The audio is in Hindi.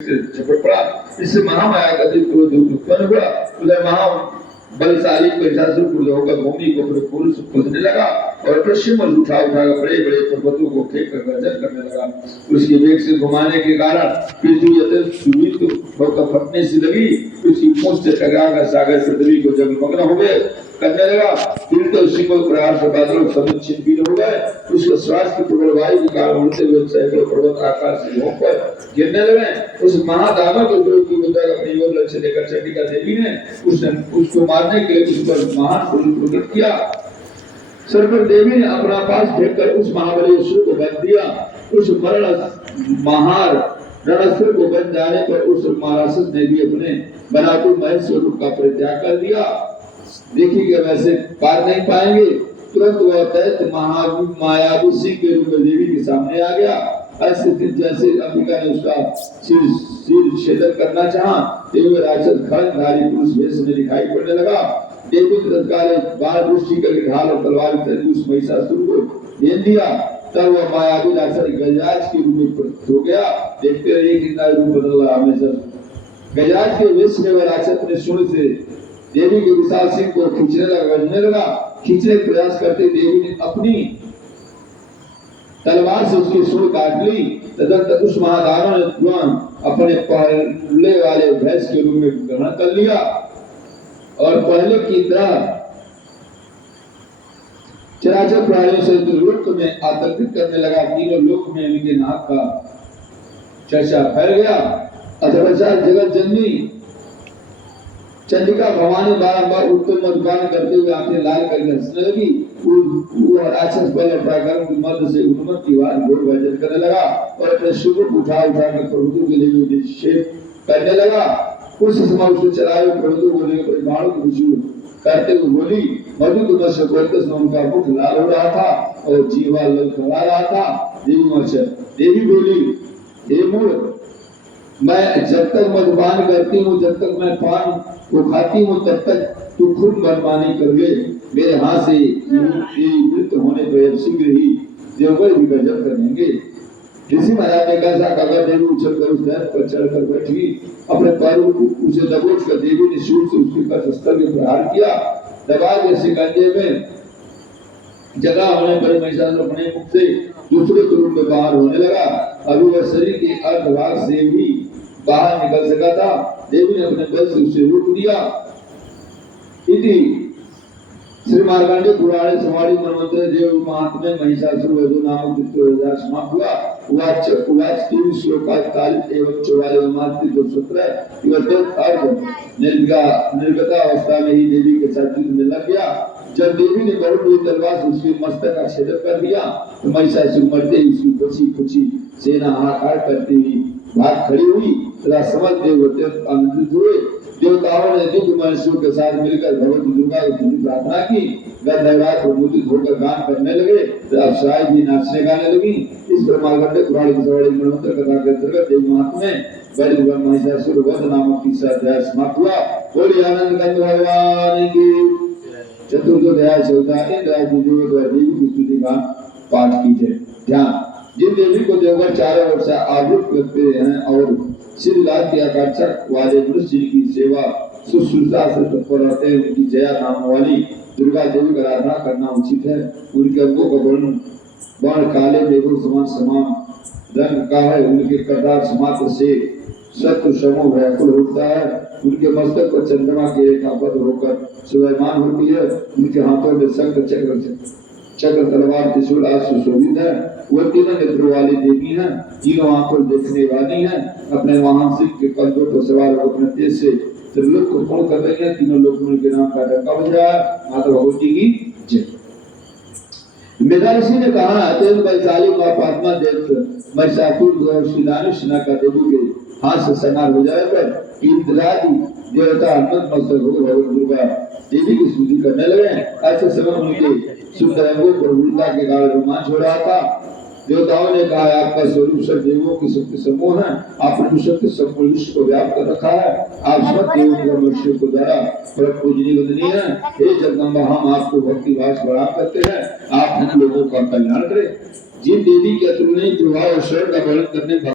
झपट पड़ा। इससे महामाया का जो क्रोध उत्पन्न हुआ, उधर महा बलशाली महिषासुर होकर भूमि को अपने पुरुष खोदने लगा और पश्चिम और उठा उठाकर बड़े बड़े पर्वतों को फेंक कर गर्जन करने लगा। उसके वेग से घुमाने के कारण पृथ्वी अत्यंत सुवित होकर फटने से लगी। उसकी पूंछ से टकराकर सागर पृथ्वी को जगमग्न हो गए करने लगा। फिर तो उसी को प्रहार से बादलों समुद्र छिन्न हो गए। उसके स्वास्थ्य प्रबल वायु के कारण उड़ते हुए सैकड़ों पर्वत आकाश से होकर गिरने लगे। उस महादानव के विरोध की बुद्धा अपनी ओर लक्ष्य लेकर चंडिका देवी ने उसको मारने के लिए उस पर महान क्रोध प्रकट किया। सर्व देवी ने अपना पास फेंककर उस महाबली असुर को बंद दिया। उस मरण महार रणअसुर को बंद जाने पर उस महाराक्षस ने भी अपने बनातु महल स्वरूप का परित्याग कर दिया। देखिए वैसे पार नहीं पाएंगे। तुरंत वह दैत्य मायावी सिंह के रूप में देवी के सामने आ गया। ऐसे जैसे अंबिका ने उसका सिर छेदन करना चाहा, देवी राक्षस खड्गधारी पुरुष वेश में दिखाई पड़ने लगा। देवी तत्काल बाण दृष्टि करके ढाल और तलवार से उस महिषासुर को भेज दिया। तब वह मायावी राक्षस गजराज के रूप में प्रकट हो गया। देखते रहिए कितना रूप बदल रहा हमेशा। गजराज के वेश में वह राक्षस अपने सूंड से देवी के विशाल सिंह को खींचने लगा। खींचने का प्रयास करते देवी ने अपनी तलवार से उसकी सूंड काट ली। तदंतर उस महादानव ने तुरंत अपने पहले वाले भैंस के रूप में ग्रहण कर लिया और पहले की तरह चराचर प्राणियों से लोक में आतंकित करने लगा। तीनों लोक में उनके नाक का चर्चा फैल गया। अथवा जगत जननी चंडिका भवानी बारंबार उत्तम मधुपान करते हुए आंखें लाल करके हंसने लगी। वो राक्षस बल और पराक्रम की मध्य से उन्मत्त की बात घोर भजन करने लगा और अपने शुभ उठा कर प्रभुत्व के लिए निक्षेप करने लगा। उस समय उसने चलाए प्रभुत्व को लेकर बाणों को विचूर करते हुए बोली, मधु कुमार से उनका मुख लाल हो रहा था और जीवा ललका रहा था। देवी बोली, हे मूढ़, मैं जब तक मधुपान करती हूँ, जब तक मैं पान को खाती हूँ, तब तक तू खुद मनमानी कर ले। मेरे हाथ से मृत्यु होने पर शीघ्र ही देवगढ़ भी गजब करेंगे। ऋषि महाराज ने कहा, अगर देवी उछलकर उस दर्द पर चढ़कर बैठी, अपने पैरों को उसे दबोच कर देवी ने शूल से उसके कटस्थल में प्रहार किया। दबा के शिकंजे में जगह होने पर महिषासुर अपने मुख से दूसरे रूप में बाहर होने लगा। अभी वह शरीर के अर्धभाग से भी बाहर निकल सका था। देवी ने अपने बल से उसे रोक दिया। इति श्री मार्कंडेय पुराणे समाधि मनवंतर देव महात्म्य महिषासुर वधु नामक द्वितीय समाप्त हुआ। उवाच 3 श्लोका 41 एवं 44 मात्र 217 युवत अर्ध निर्गता अवस्था में ही देवी के साथ युद्ध में लग गया। जब देवी ने बहुत बड़ी तलवार से उसके मस्तक का छेदन कर दिया तो महिषासुर मरते ही उसकी बची खुची सेना हाहाकार करती हुई भाग खड़ी हुई तथा समस्त देवते आनंदित हुए। देवताओं ने दिव्य मनुष्यों के साथ मिलकर भगवती दुर्गा की प्रार्थना की। गंधर्व प्रमुदित होकर गान करने लगे, अप्सराएं भी नाचने गाने लगी। इस ब्रह्मांड पुराण की सवारी मनवंतर कथा के अंतर्गत देवी महात्म्य बलि महिषासुर वध नामक तीसरा अध्याय समाप्त हुआ। बोलिए आनंद कंद भगवान की। चतुर्थ अध्याय चौथा देवी की स्तुति का पाठ कीजिए। ध्यान, जिन देवी को देवगढ़ चारों ओर से आवृत करते हैं और सिद्धलाभ की आकांक्षा वाले मनुष्य की सेवा शुश्रूषा से तत्पर रहते हैं, उनकी जया नाम वाली दुर्गा देवी का आराधना करना उचित है। उनके अंगों का वर्ण काले मेघों समान रंग का है। उनके कटार समाप्त से शत्रु समूह व्याकुल होता है। उनके मस्तक पर चंद्रमा की रेखाबद्ध होकर शोभायमान होती है। उनके हाथों में शंख चक्र तलवार त्रिशूल आदि सुशोभित है। वह तीनों नेत्रों वाली देवी हैं, तीनों आंखों देखने वाली हैं। अपने महान सिंह के कंधों पर सवार होकर अपने तेज से त्रिलोक को पूर्ण कर रही हैं। तीनों लोग उनके नाम का डंका बज रहा है। माता भगवती की जय। मेधाऋषि ने कहा, अत्यंत बलशाली मां पात्मा दैत्य महिषासुर और सेना का देवी के हाथ से संहार हो जाए पर इंद्रादि देवता नतमस्तक होकर भगवती दुर्गा देवी की स्तुति करने लगे। ऐसे समय उनके सुंदर अंगों पर उल्टा के कारण रोमांच हो रहा था। देवताओं ने कहा, आपका स्वरूप सब देवों की शक्ति समूह है। आपने शक्ति संपूर्ण विश्व को व्याप्त कर रखा है। आप सब देवों के मनुष्यों को द्वारा परम पूजनीय वंदनीय है। हे जगदम्बा, हम आपको भक्ति भाव प्रणाम करते हैं। आप हम लोगों का कल्याण करें। जिन देवी के अतुलनीय प्रभाव और शरण का वर्णन करने